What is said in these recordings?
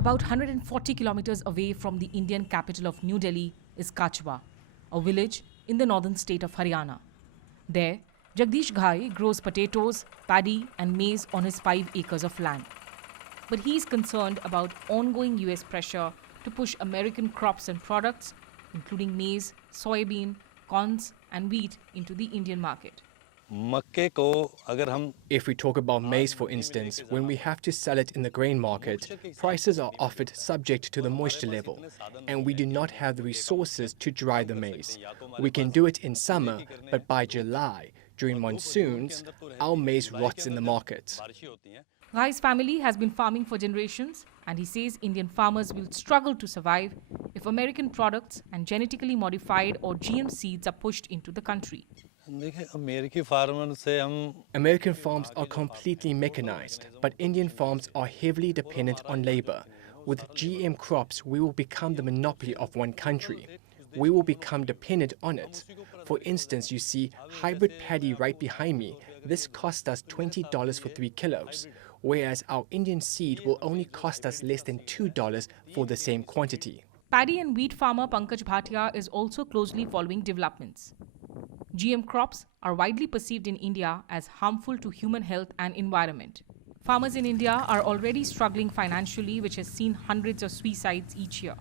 About 140 kilometers away from the Indian capital of New Delhi is Kachwa, a village in the northern state of Haryana. There, Jagdish Ghai grows potatoes, paddy and maize on his 5 acres of land. But he is concerned about ongoing US pressure to push American crops and products, including maize, soybean, corns and wheat into the Indian market. If we talk about maize, for instance, when we have to sell it in the grain market, prices are offered subject to the moisture level, and we do not have the resources to dry the maize. We can do it in summer, but by July, during monsoons, our maize rots in the market. Ghai's family has been farming for generations, and he says Indian farmers will struggle to survive if American products and genetically modified or GM seeds are pushed into the country. American farms are completely mechanized, but Indian farms are heavily dependent on labor. With GM crops, we will become the monopoly of one country. We will become dependent on it. For instance, you see hybrid paddy right behind me. This costs us $20 for 3 kilos, whereas our Indian seed will only cost us less than $2 for the same quantity. Paddy and wheat farmer Pankaj Bhatia is also closely following developments. GM crops are widely perceived in India as harmful to human health and environment. Farmers in India are already struggling financially, which has seen hundreds of suicides each year.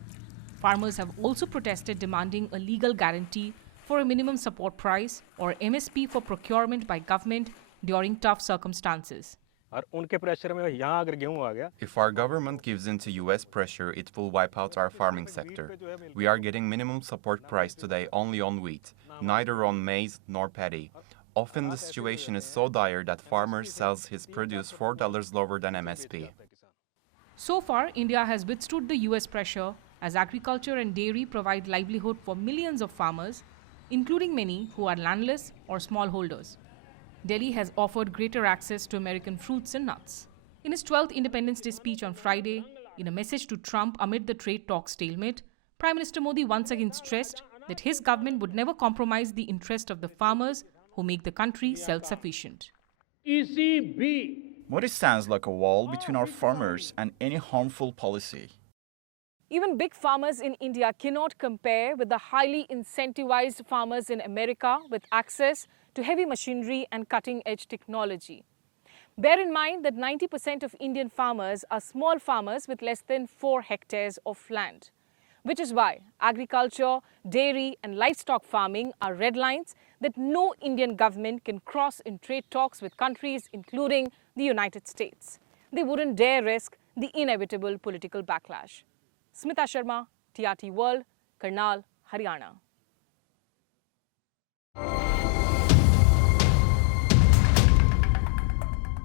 Farmers have also protested demanding a legal guarantee for a minimum support price or MSP for procurement by government during tough circumstances. If our government gives in to US pressure, it will wipe out our farming sector. We are getting minimum support price today only on wheat, neither on maize nor paddy. Often the situation is so dire that farmer sells his produce $4 lower than MSP. So far, India has withstood the US pressure as agriculture and dairy provide livelihood for millions of farmers, including many who are landless or smallholders. Delhi has offered greater access to American fruits and nuts. In his 12th Independence Day speech on Friday, in a message to Trump amid the trade talks stalemate, Prime Minister Modi once again stressed that his government would never compromise the interest of the farmers who make the country self-sufficient. Modi stands like a wall between our farmers and any harmful policy. Even big farmers in India cannot compare with the highly incentivized farmers in America with access to heavy machinery and cutting-edge technology. Bear in mind that 90% of Indian farmers are small farmers with less than 4 hectares of land, which is why agriculture, dairy and livestock farming are red lines that no Indian government can cross in trade talks with countries including the United States. They wouldn't dare risk the inevitable political backlash. Smita Sharma, TRT World, Karnal, Haryana.